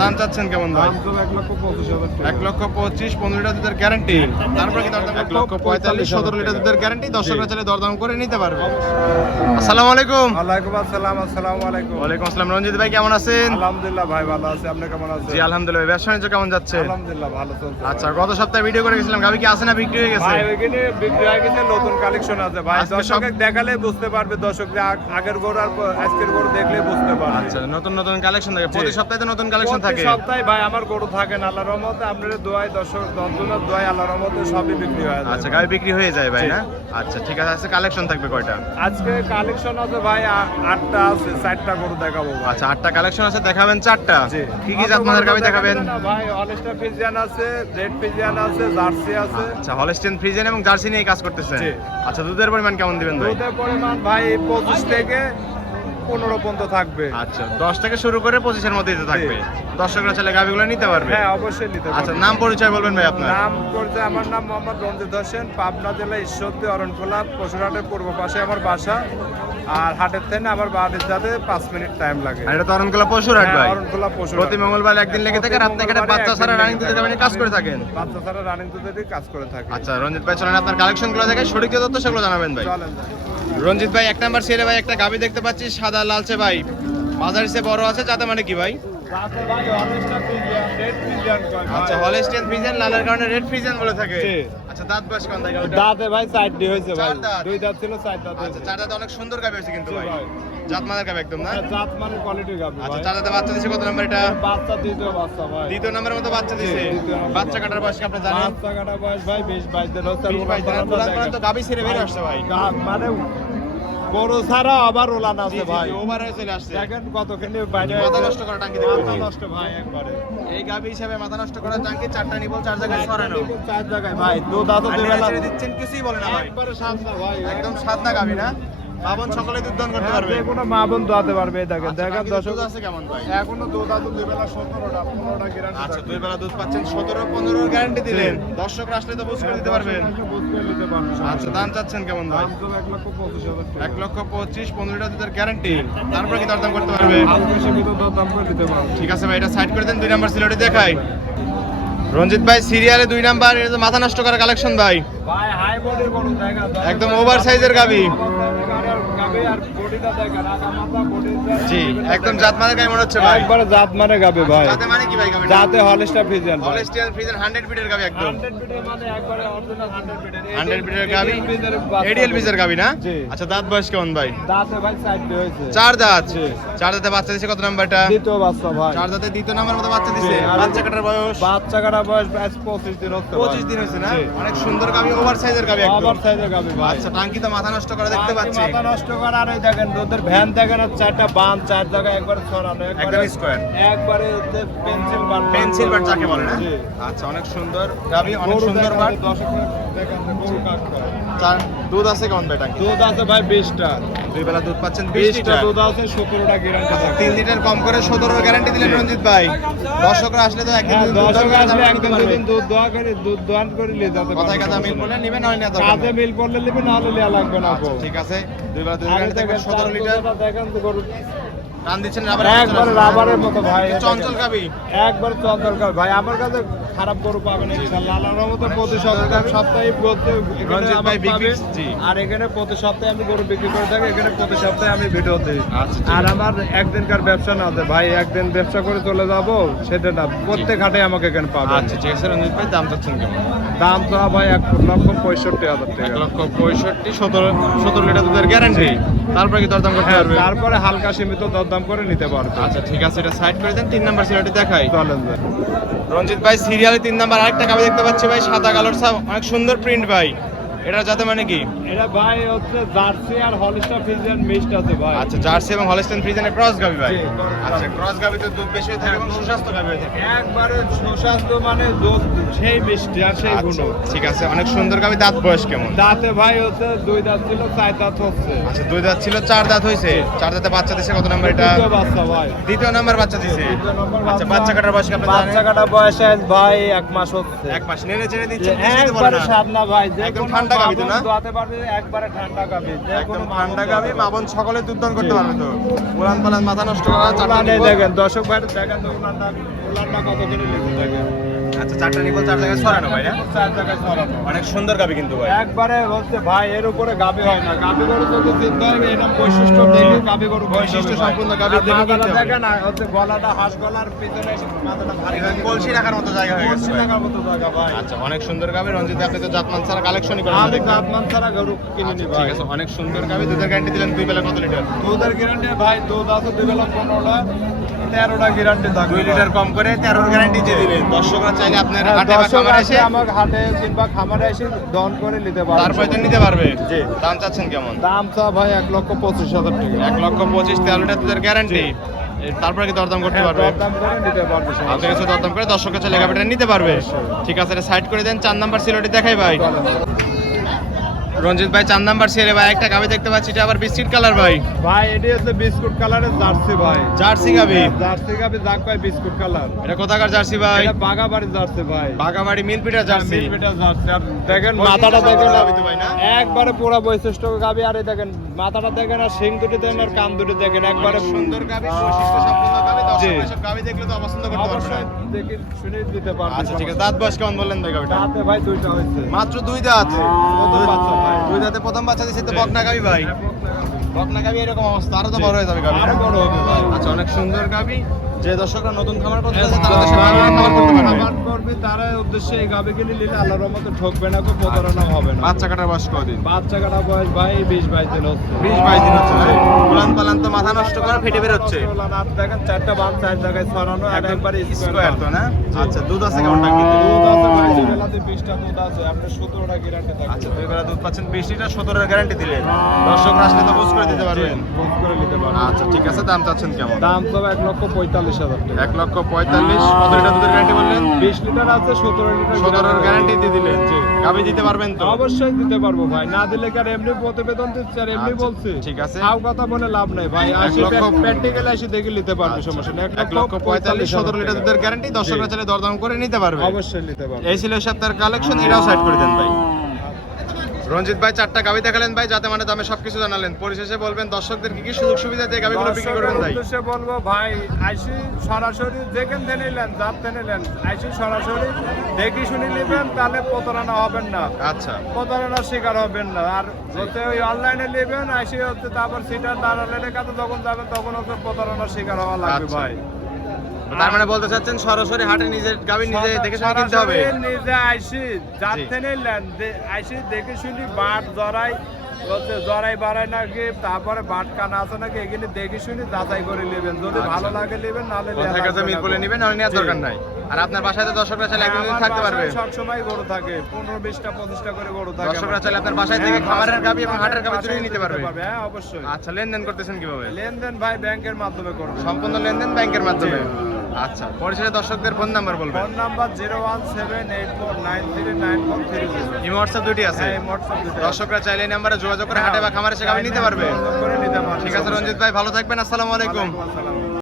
দাম চাচ্ছেন কেমন ভাই? দাম তো 1,25,000 টাকা। 1,25,000 15 লিটার দুধের গ্যারান্টি। তারপরে কি দরদাম? 1,45,000 17 লিটার দুধের গ্যারান্টি। দর্শকরা চাইলে দরদাম করে নিতে পারবে। আসসালামু আলাইকুম। ওয়ালাইকুম আসসালাম। আসসালামু আলাইকুম। ওয়ালাইকুম আসসালাম। রঞ্জিত ভাই কেমন আছেন? আলহামদুলিল্লাহ ভাই ভালো আছি। আপনি কেমন আছেন? জি আলহামদুলিল্লাহ। ব্যবসা বাণিজ্য কেমন যাচ্ছে? আলহামদুলিল্লাহ ভালো চলছে। আচ্ছা, গত সপ্তাহে ভিডিও করে গেছিলাম, গাবি কি আছে না বিক্রি হয়ে গেছে? ভাই ওইখানে বিক্রি হয়ে গেছে, নতুন কালেকশন আছে ভাই। আজকে দর্শক দেখালে বুঝতে পারবে, দর্শক যে আগের গরু আর আজকের গরু দেখলে বুঝতে পারবে। আচ্ছা, নতুন নতুন কালেকশন থাকে প্রতি সপ্তাহে তো নতুন কালেকশন থাকে। প্রতি সপ্তাহে ভাই আমার গরু থাকে না, আল্লাহর রহমতে আপনাদের দোয়ায় দর্শক দর্শনের দোয়ায় আল্লাহর রহমতে সবই বিক্রি হয়ে যায়। আচ্ছা, গাবি বিক্রি হয়ে যায় ভাই না? আচ্ছা ঠিক আছে। আজকে কালেকশন থাকবে কয়টা? আজকে কালেকশন আছে ভাই 8টা আছে, 4টা গরু দেখাবো ভাই। আচ্ছা, 8টা কালেকশন আছে, দেখাবেন 4টা। জি। কি কি জাতমানের গাবি দেখাবেন? ভাই হলস্টাইন ফ্রিজিয়ান আছে, রেড ফ্রিজিয়ান আছে, জার্সি আছে। আচ্ছা, হলস্টেইন ফ্রিজিয়ান এবং জার্সি নিয়ে কাজ করতেছেন। জি। আচ্ছা, দুধের পরিমাণ কেমন দিবেন ভাই? দুধের পরিমাণ ভাই 25 থেকে 15 পর্যন্ত থাকবে। আচ্ছা, 10 থেকে শুরু করে 25-এর মধ্যে দিতে থাকবে। দর্শকরা চাইলে গাবিগুলো নিতে পারবে। হ্যাঁ অবশ্যই নিতে আচ্ছা, পারবে। নাম পরিচয় বলবেন ভাই আপনার? নাম করতে আমার নাম মোহাম্মদ রঞ্জিত হোসেন, পাবনা জেলা ঈশ্বরদী অরণখোলা পশুরহাটের পূর্ব পাশে আমার বাসা। আর হাটের থেকে আমার বাড়ির যাতে 5 মিনিট টাইম লাগে। আর এটা তো অরণখোলা পশুরহাট ভাই। অরণখোলা পশুরহাট। প্রতি মঙ্গলবার একদিন লেগে থাকে, রাত থেকে বাচ্চা ছাড়া রানিং দুধের গাবি নিয়ে কাজ করে থাকেন। বাচ্চা ছাড়া রানিং দুধেরই কাজ করে থাকে। আচ্ছা রঞ্জিত ভাই, চলেন আপনার কালেকশনগুলো দেখে সঠিক যে তথ্য সেগুলো জানাবেন ভাই। চলেন যাই। রঞ্জিত ভাই, 1 নাম্বার সিরিয়ালে ভাই একটা গাবি দেখতে পাচ্ছি, সাদা লালচে ভাই, মাঝারি সে বড় আছে, যাতে মানে কি ভাই? রাতে ভাই হলস্টাইন ফ্রিজিয়ান, রেড ফ্রিজিয়ান কয় ভাই। আচ্ছা, হলস্টেইন ফ্রিজিয়ান, লালের কারণে রেড ফ্রিজিয়ান বলে থাকে। জি। আচ্ছা, দাঁত বয়স কেমন ভাই গাবিটা? দাঁতে ভাই 4টি হয়েছে ভাই। 4 দাঁত। 2 দাঁত ছিল, 4 দাঁত আচ্ছা, হয়েছে। 4 দাঁতে অনেক সুন্দর গাবি হয়েছে কিন্তু জি ভাই। ভাই। জাত মানের গাবি একদম না? জাত মানে কোয়ালিটির গাবি আচ্ছা, ভাই। 4 দাঁতে বাচ্চা দিছে কত নাম্বার এটা? বাচ্চা দ্বিতীয় বাচ্চা ভাই। দ্বিতীয় নাম্বারের মতো বাচ্চা দিছে। দ্বিতীয় নাম্বার। বাচ্চা কাটার বয়স কি আপনি জানেন? বাচ্চা কাটা বয়স ভাই 20-22 দিন হচ্ছে। 20-22 দিন। উলান তো গাবি ছেড়ে বের আসছে ভাই। মানে গরু ছাড়া আবার ওলান জি, আছে জি, ভাই। জি, ওভার হয়ে চলে আসছে। দেখেন কতখানি বাইরে মাথা নষ্ট করা টাঙ্কি দেখতে মাথা পাচ্ছি। নষ্ট ভাই একবারে। এই গাবি হিসাবে মাথা নষ্ট করা টাঙ্কি 4টা নিবল 4 জায়গায় ছড়ানো। 4 জায়গায় ভাই। দুধ আছে আর দুই নেড়ে বেলা। ছেড়ে দিচ্ছেন, কিছুই বলে না ভাই। একবারে সাদা ভাই। একদম সাদা গাবি না? বাবন সকলে দুধ দান করতে পারবে। যে কোনো মা বোন দোয়াতে পারবে। এই দেখেন আচ্ছা, দেখেন টাঙ্কিতে দর্শক। দুধ আছে কেমন ভাই? এখনো দুধ আছে দুই বেলা 17টা 15টা গ্যারান্টি। আচ্ছা, 2 বেলা দুধ পাচ্ছেন, 17-15 গ্যারান্টি দিলেন। দর্শকরা আসলে তো বুঝ করে দিতে পারবেন। বুঝ করে নিতে পারবেন। আচ্ছা, দাম চাচ্ছেন কেমন ভাই? দাম তো 1,25,000 টাকা। 1,25,000 15 লিটার দুধের গ্যারান্টি। তারপরে কি দরদাম করতে পারবে? হালকা সীমিত দাম করে দিতে পারবো। ঠিক আছে ভাই, এটা সাইড করে দেন। 2 নাম্বার সিলেটে দেখাই। রঞ্জিত ভাই, সিরিয়ালে 2 নাম্বার, এটা তো মাথা নষ্ট করা কালেকশন ভাই। ভাই হাই বডির গরু দেখা একদম ওভার সাইজের গাবি। গাবি আর বডিটা দেখা রাজা মাথা বডি। জি, একদম জাত মানের গাবি মনে হচ্ছে ভাই। একবারে জাত মানে গাবি ভাই। জাতে মানে কি ভাই গাবিটা? জাতে হলস্টাইন ফ্রিজিয়ান ভাই। হলস্টেইন ফ্রিজিয়ান 100 বিটের গাবি একদম। 100 বিটের মানে একবারে অরিজিনাল 100 বিটের। 100 বিটের গাবি। এডিএল বিজের গাবি না? জি। আচ্ছা, দাঁত বয়স কেমন ভাই? দাঁতে ভাই 4টি হয়েছে। 4 দাঁত। জি। 4 দাঁতে বাচ্চা দিছে কত নাম্বারটা? দ্বিতীয় বাচ্চা ভাই। 4 দাঁতে দ্বিতীয় নাম্বার মতো বাচ্চা দিছে। জি, আর বাচ্চা কাটার বয়স বাচ্চা কাটা বয়স 25 দিন হচ্ছে। 25 দিন হয়েছে না? জি। অনেক সুন্দর গাবি, ওভার সাইজের গাবি একদম। আবার সাইজের গাবি ভাই। আচ্ছা, টাঙ্কি তো মাথা নষ্ট করে দেখতে পাচ্ছি। মাথা নষ্ট করা আর এই দেখেন দুধের ভ্যান দেখেন আর 4টা বান 4 জায়গায় একবারে ছড়ানো। একদম স্কয়ার। একবারে পেন্সিল বান। পেন্সিল বার যাকে বলে না? জি। আচ্ছা, অনেক সুন্দর গাবি, অনেক গরু সুন্দর দেখেন, বার। দর্শকরা দেখেন যে গরু কাজ করে। দুধ আছে কেমন ভাই টাঙ্কি? দুধ আছে ভাই 20টা। 2 বেলা দুধ পাচ্ছেন 20 20টা লিটার। দুধ আছে 17টা গ্যারান্টি থাকে। 3 লিটার কম করে 17 গ্যারান্টি দিলেন রঞ্জিত ভাই। দর্শকরা আসলে তো একদিন হ্যাঁ, দুধ দর্শক দরকার, আসলে তারপর একদিন নিতে পারবে। দুদিন দুধ দোয়া করে দুধ দোয়ান করে নিয়ে যেতে কথায় পারবে। কথা মিল করলে নেবেন, হয় না দরকার কাজে নেই। মিল করলে নেবে, না হলে নেওয়া লাগবে না। আচ্ছা, ঠিক আছে। 2 বেলা দুধ আগে গ্যারান্টি থাকবে দেখেন 17 লিটার। দেখেন তো গরু টান দিচ্ছেন রাবার। একবারে রাবারের মতো ভাই। চঞ্চল গাবি। একবার চন্দন গাবি ভাই। আমার কাছে খারাপ গরু পাবেন ইনশাআল্লাহ। আল্লাহর রহমতে প্রতি সপ্তাহে রঞ্জিত ভাই বিক্রি। জি। আর এখানে প্রতি সপ্তাহে আমি গরু বিক্রি করে থাকি। এখানে প্রতি সপ্তাহে আমি ভিডিও দিই। আচ্ছা, ঠিক আর আছে। আমার একদিনকার ব্যবসা না আছে ভাই, একদিন ব্যবসা করে চলে যাব সেটা না, প্রত্যেক হাটে আমাকে এখানে পাবেন। আচ্ছা, ঠিক আছে রঞ্জিত ভাই, দাম চাচ্ছেন কেমন? দাম তো ভাই 1,65,000 টাকা। 1,65,000 17 লিটার দুধের গ্যারান্টি। তারপরে কি দরদাম করতে হ্যাঁ, পারবে? তারপরে হালকা সীমিত দরদাম করে নিতে পারবে। আচ্ছা, ঠিক আছে, এটা সাইড করে দেন। 3 নাম্বার সিরিয়ালটি দেখাই। চলেন ভাই। রঞ্জিত ভাই, সিরিয়ালে 3 নাম্বার আরেকটা গাবি দেখতে পাচ্ছি ভাই, সাদা কালার সাব, অনেক সুন্দর প্রিন্ট ভাই। এটা যাতে মানে কি? এটা ভাই হচ্ছে জার্সি আর হলস্টাইন ফ্রিজিয়ান মিক্সড আছে ভাই। আচ্ছা, জার্সি এবং হলস্টেইন ফ্রিজিয়ানের ক্রস গাবি ভাই। জি, আচ্ছা, ক্রস গাবিতে দুধ বেশি হয়ে থাকে এবং সুস্বাস্থ্য গাবি হয়ে থাকে। একবারে সুস্বাস্থ্য মানে দুধ সেই মিষ্টি আর সেই গুণ। আচ্ছা, ঠিক আছে, অনেক সুন্দর গাবি। দাঁত বয়স কেমন? দাঁতে ভাই হচ্ছে 2 দাঁত ছিল, 4 দাঁত হচ্ছে। আচ্ছা, 2 দাঁত ছিল, 4 দাঁত হয়েছে। 4 দাঁতে বাচ্চা দিছে কত নাম্বার এটা? দ্বিতীয় বাচ্চা ভাই। দ্বিতীয় নাম্বার বাচ্চা দিছে। দ্বিতীয় নম্বর আচ্ছা, বাচ্চা কাটার বয়স কি আপনি জানেন? বাচ্চা কাটা বয়স ভাই 1 মাস হচ্ছে। 1 মাস নেড়ে চেড়ে দিচ্ছেন, কিছুই তো বলে একবারে না। সাদনা ভাই। যে একদম কোনো ঠান্ডা গাভী তো না? মা বোন দোয়াতে পারবে, একবারে ঠান্ডা গাভী। যে একদম কোনো মা ঠান্ডা বোন গাবি, দোয়াতে মা পারবে। বোন সকলে দুধ দান করতে পারবে তো। উলান পালান মাথা নষ্ট করা, 4টা উলানে নিবল। দেখেন দর্শক ভাই দেখেন তো উলানটা উলানটা কত করে নিতে থাকে। আচ্ছা, চারটা নিবল চার জায়গায় ছড়ানো ভাই না? 4 জায়গায় ছড়ানো। অনেক সুন্দর গাবি কিন্তু ভাই। একবারে হচ্ছে ভাই এর উপরে গাবি হয় না। গাবি গরু যদি চিন্তা হয় এরকম বৈশিষ্ট্য দেখে গাবি গরু বৈশিষ্ট্য সম্পূর্ণ গাবি দেখে কিনতে হবে। দেখেন না হচ্ছে গলাটা হাঁস গলার পিছনে মাথাটা ভারী হয়ে গেছে। কলসি রাখার মতো জায়গা হয়ে গেছে কলসি ভাই। রাখার মতো জায়গা ভাই। আচ্ছা, অনেক সুন্দর গাবি। রঞ্জিত আপনি তো জাতমান ছাড়া কালেকশনই করেন আমি দেখলাম। জাতমান ছাড়া গরু কিনিনি আচ্ছা, ভাই। ঠিক আছে, অনেক সুন্দর গাবি। দুধের গ্যারান্টি দিলেন 2 বেলা কত লিটার? দুধের গ্যারান্টি ভাই দুধ আছে 2 বেলা 15টা 13টা গ্যারান্টি থাকবে। 2 লিটার কম করে 13 গ্যারান্টি দিয়ে দিলেন। দর্শকরা চাইলে আপনার হাটে বা দর্শক খামারে আসলে এসে আমার হাটে কিংবা খামারে এসে দহন করে নিতে পারবে। তারপরে তো নিতে পারবে। জি। দাম চাচ্ছেন কেমন? দাম চা ভাই 1,25,000 টাকা। 1,25,000 13 লিটার দুধের গ্যারান্টি। তারপরে কি দরদাম করতে পারবে? দাম করে নিতে পারবে। আপনার কাছে দরদাম করে দর্শকের চাইলে গাবিটা নিতে পারবে। ঠিক আছে, এটা সাইড করে দেন। 4 নাম্বার সিলটি দেখাই ভাই। রঞ্জিত ভাই 4 নাম্বার সিলে ভাই একটা গাবি দেখতে পাচ্ছি, এটা আবার বিস্কিট কালার ভাই। ভাই এটি হচ্ছে বিস্কুট কালারের জার্সি ভাই। জার্সি গাবি। জার্সি গাবি যাক ভাই বিস্কুট কালার। এটা কোথাকার জার্সি ভাই? এটা বাগাবাড়ি জার্সি ভাই। বাগাবাড়ি মিলপিটা জার্সি। মিলপিটা জার্সি। আর দেখেন বৈশিষ্ট্য মাথাটা দেখেন সম্পন্ন গাভী তো ভাই না? একবারে পুরো বৈশিষ্ট্য গাবি। আর এই দেখেন মাথাটা দেখেন আর শিং দুটো দেখেন আর কান দুটো দেখেন একবারে অনেক সুন্দর গাবি, বৈশিষ্ট্য সম্পন্ন গাবি। জি। দর্শক এসব গাবি দেখলে তো অপছন্দ করতে পারবে না। অবশ্যই দেখে শুনে দিতে পারবে। আচ্ছা, ঠিক আছে। দাঁত বয়স কেমন বললেন ভাই গাবিটা? দাঁতে ভাই দুইটা হয়েছে। মাত্র 2 দাঁত। প্রথম বাচ্চা ভাই। 2 দাঁতে প্রথম বাচ্চা দিছে তো বকনা গাবি ভাই। বকনা গাবি এরকম অবস্থা, আরো তো বড় হয়ে যাবে গাবি। আরো বড় হবে ভাই। আচ্ছা, অনেক সুন্দর গাবি। যে দর্শকরা নতুন খামার করতে চায় তারা দেশে গাবি খামার করতে পারবে। খামার করবে তারা উদ্দেশ্যে এই গাবি কিনে নিলে আল্লাহর রহমতে ঠকবে না, কোনো প্রতারণা হবে না। বাচ্চা কাটার বয়স কতদিন? বাচ্চা কাটা বয়স ভাই 20-22 দিন হচ্ছে। 20-22 দিন হচ্ছে ভাই। উলান পালান তো মাথা নষ্ট করে ফেটে বের হচ্ছে। আর দেখেন 4টা বান 4 জায়গায় ছড়ানো আর একবারে স্কয়ার তো না? আচ্ছা, দুধ আছে কেমন টাকা? দুধ আছে ভাই 2 বেলাতে 20টা দুধ আছে। আপনার 17টা গ্যারান্টি থাকে। আচ্ছা, 2 বেলা দুধ পাচ্ছেন 20 লিটার, 17 এর গ্যারান্টি দিলেন। দর্শকরা আসলে তো বুঝ করে দিতে পারবেন। বুক করে নিতে পারবে। আচ্ছা, ঠিক আছে। দাম চাচ্ছেন কেমন? দাম তো 1,45,000 টাকা। 1,45,000। কত লিটার দুধের গ্যারান্টি বললেন? 20 লিটার আছে 17 লিটার 17 এর গ্যারান্টি দিয়ে দিলেন। জি। গাবি দিতে পারবেন তো? অবশ্যই দিতে পারবো ভাই। না দিলে কি আর এমনি প্রতিবেদন দিচ্ছে আর এমনি আচ্ছা, বলছি। ঠিক আছে। তাও কথা বলে লাভ নাই ভাই। 1,00,000 প্র্যাকটিক্যাল এসে দেখে নিতে পারবে, সমস্যা নেই। 1,45,000 17 লিটার দুধের গ্যারান্টি। দর্শকরা চাইলে দরদাম করে নিতে পারবে। অবশ্যই নিতে পারবে। এই ছিল সপ্তাহের কালেকশন। এটাও সাইড করে দেন ভাই। রঞ্জিত ভাই 4টা গাবি দেখালেন ভাই, যাতে মানে দামে সবকিছু জানালেন। পরিশেষে বলবেন দর্শকদের কি কি সুযোগ সুবিধা দিয়ে গাবিগুলো বিক্রি করবেন ভাই? উদ্দেশ্যে বলবো ভাই আইসি সরাসরি যেখান থেকে নিলেন যাতে নিলেন আইসি সরাসরি দেখি শুনে নেবেন, তাহলে প্রতারণা হবেন না। আচ্ছা, প্রতারণার শিকার হবেন না। আর হচ্ছে ওই অনলাইনে নেবেন আইসি হচ্ছে তারপর সিটার দালালের কাছে যখন যাবেন তখন হচ্ছে প্রতারণার শিকার হওয়া লাগবে আচ্ছা। ভাই। তার মানে বলতে চাচ্ছেন সরাসরি হাটে নিজের গাবি নিজে দেখে শুনে কিনতে হবে। সরাসরি নিজে আইসি যাতে নিলেন আইসি দেখে শুনি বাট জড়াই হচ্ছে জড়াই বাড়াই নাকি, তারপরে বাট কানা আছে নাকি এগুলি দেখে শুনি যাচাই করে নেবেন। যদি আচ্ছা। ভালো লাগে নেবেন, নাহলে নেওয়া কোথায় কাছে লাগবে মিল না। বলে নেবেন, নাহলে নেওয়ার জি। দরকার নাই। আর আপনার বাসায় তো দর্শকরা চাইলে একদিন আমার থাকতে পারবে। বাসায় সবসময় গরু থাকে, 15-20টা 25টা করে গরু থাকে। দর্শকরা আমার। চাইলে আপনার বাসায় থেকে হ্যাঁ, খামারের গাবি এবং হাটের গাবি বাসায় দুটোই নিতে পারবে। হ্যাঁ অবশ্যই। আচ্ছা, লেনদেন করতেছেন কিভাবে? লেনদেন ভাই ব্যাংকের মাধ্যমে করবে। সম্পূর্ণ লেনদেন ব্যাংকের মাধ্যমে। আচ্ছা, পরিশেষে দর্শকদের ফোন নাম্বার বলবেন। Phone number 01784933930। ইমো হোয়াটসঅ্যাপ দুটি আছে। হ্যাঁ, WhatsApp দিতে হবে। দর্শকরা চাইলে এই নাম্বারে যোগাযোগ করে হাটে বা খামারে এসে গাবি নিতে পারবে। করে নিতে পারবে। ঠিক আছে রঞ্জিত ভাই, ভালো থাকবেন। আসসালামু আলাইকুম। ওয়ালাইকুম আসসালাম।